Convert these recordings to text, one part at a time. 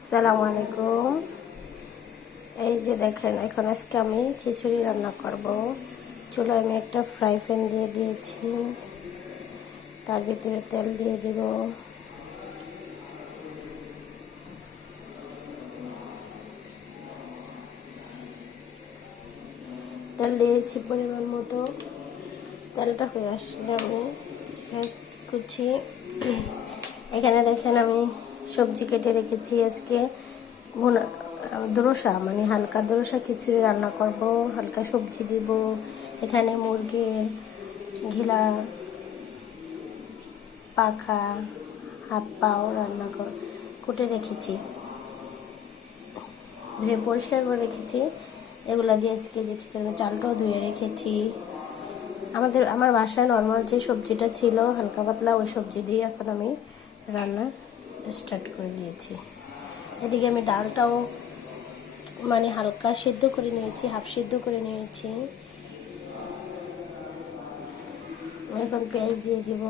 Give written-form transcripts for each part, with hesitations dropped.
আসসালামু আলাইকুম। এই যে দেখেন, এখন আজকে আমি খিচুড়ি রান্না করব। চুলায় আমি একটা ফ্রাই প্যান দিয়ে দিয়েছি, তার ভিতরে তেল দিয়ে দিব। তেল দিয়েছি পরিমাণ মতো। তেলটা হয়ে আসলে আমি পেঁয়াজ কুচি, এখানে দেখেন আমি সবজি কেটে রেখেছি। আজকে দোরসা মানে হালকা দোরসা খিচুড়ি রান্না করব, হালকা সবজি দিব। এখানে মুরগির ঘিলা পাখা হাত পাও কুটে রেখেছি, ধুয়ে পরিষ্কার করে রেখেছি। এগুলা দিয়ে আজকে যে খিচুড়ি, চালটাও ধুয়ে রেখেছি। আমার বাসায় নর্মাল যে সবজিটা ছিল হালকা পাতলা, ওই সবজি দিয়ে এখন আমি রান্না স্টার্ট করে দিয়েছি। এদিকে আমি ডালটাও মানে হালকা সিদ্ধ করে নিয়েছি, হাফ সিদ্ধ করে নিয়েছি। এখন পেঁয়াজ দিয়ে দিব।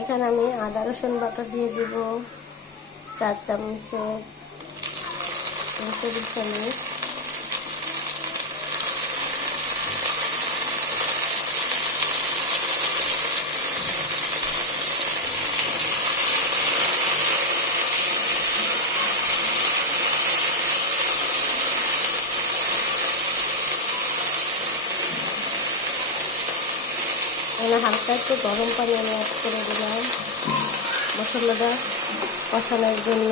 এখানে আমি আদা রসুন বাটা দিয়ে দিব 4 চামচের টেবিল চামচ। হালকা একটু গরম পানি আমি অ্যাড করে দিলাম মশলাটা কষানোর জন্য।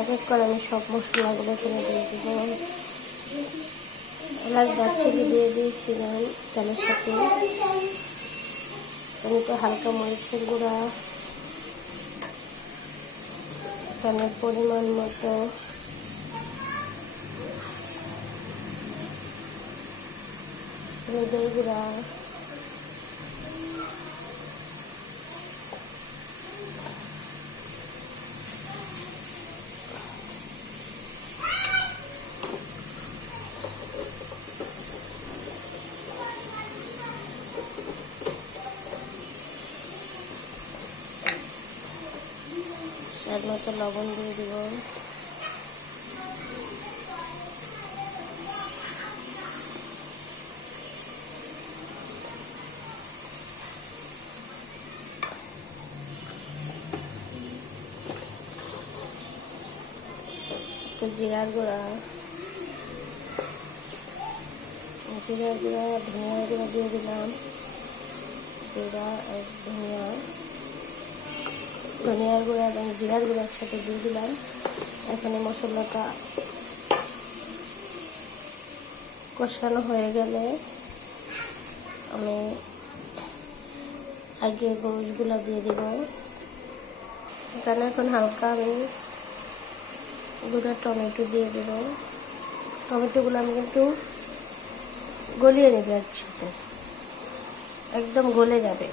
এক এক করে আমি সব মশলাগুলো এখানে দিয়ে দিব। এলাচ দারচিনি দিয়ে দিয়েছিলাম তেলের সাথে। একটু হালকা মরিচের গুঁড়া, এখানে পরিমাণ মতো হলুদের গুঁড়া, স্বাদ মতো লবণ দিয়ে দিব। জিরার গুঁড়া, ধনিয়ার গুঁড়া দিয়ে দিলাম। ধনিয়ার গুঁড়া এবং জিরার গুঁড়া একসাথে দিয়ে দিলাম। এখানে মশলাটা কষানো হয়ে গেলে আমি আগে গোশগুলো দিয়ে দিব। এখানে এখন হালকা আমি টমেটো দিয়ে দেব। টমেটোগুলো আমি কিন্তু গলিয়ে নেব একসাথে, একদম গলে যাবে।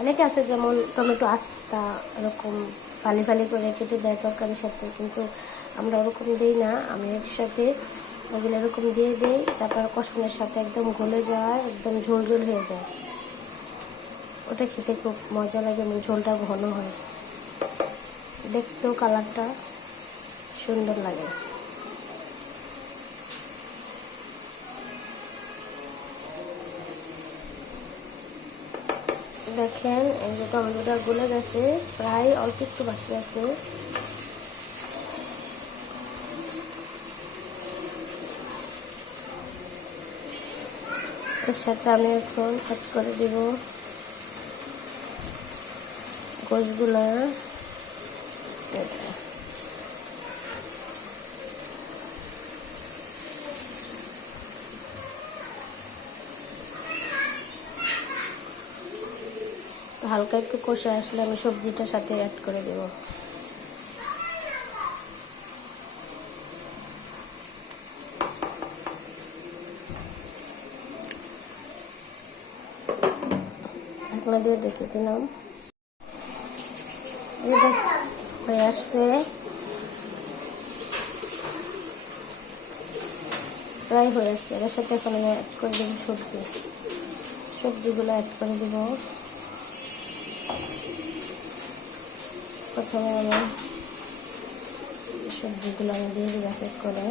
অনেকে আছে যেমন টমেটো আস্তা এরকম ফালি ফালি করে কেটে দেয় তরকারির সাথে, কিন্তু আমরা ওরকম দিই না। আমি একসাথে ওগুলো এরকম দিয়ে দিই, তারপর কষানোর সাথে একদম গলে যায়, একদম ঝোল ঝোল হয়ে যায়। ওটা খেতে খুব মজা লাগে এবং ঝোলটা ঘন হয়, দেখতেও কালারটা সুন্দর লাগে। দেখেন এই যে টমেটোটা গলে গেছে, প্রায় অল্প একটু বাকি আছে। এর সাথে আমি এখন অ্যাড করে দিব গোশগুলা। হালকা একটু কষে আসলে আমি সবজিটার সাথে অ্যাড করে দেব। ঢাকনা দিয়ে ঢেকে দিলাম। হয়ে আসছে, প্রায় হয়ে আসছে। এর সাথে এখন আমি অ্যাড করে দেবো সবজিগুলো অ্যাড করে দেব। প্রথমে আমি সবজিগুলো দিয়ে দেবো এক এক করে।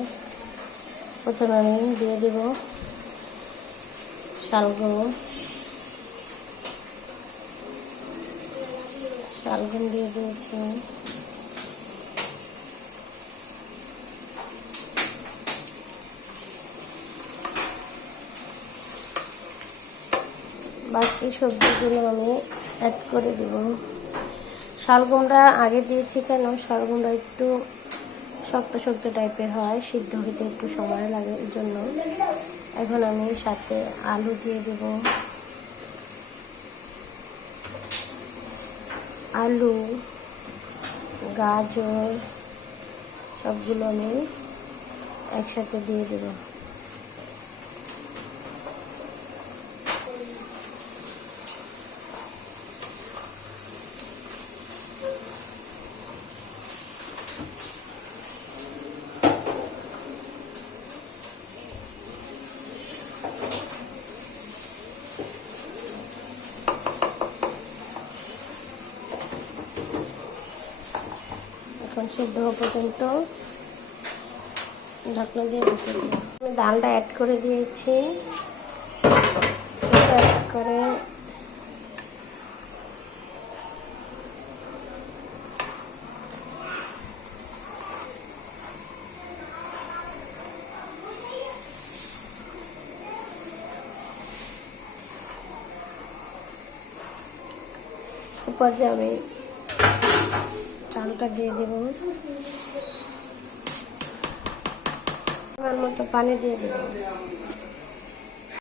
প্রথমে আমি দিয়ে দেব শালগম দিয়ে দিয়েছি। বাকি সবজিগুলো আমি অ্যাড করে দেব। শালগমটা আগে দিয়েছি কেন, শালগমটা একটু শক্ত শক্ত টাইপের হয়, সিদ্ধ হতে একটু সময় লাগে, এই জন্য। এখন আমি সাথে আলু দিয়ে দেব। আলু, গাজর সবগুলো আমি একসাথে দিয়ে দেব। এখন সিদ্ধ হওয়া পর্যন্ত ঢাকনা দিয়ে ঢেকে দেব। আমি ডালটা অ্যাড করে দিয়েছি। অ্যাড করে পর্যায়ে আমি চালটা দিয়ে দেব। আমার মতো পানি দিয়ে দেব।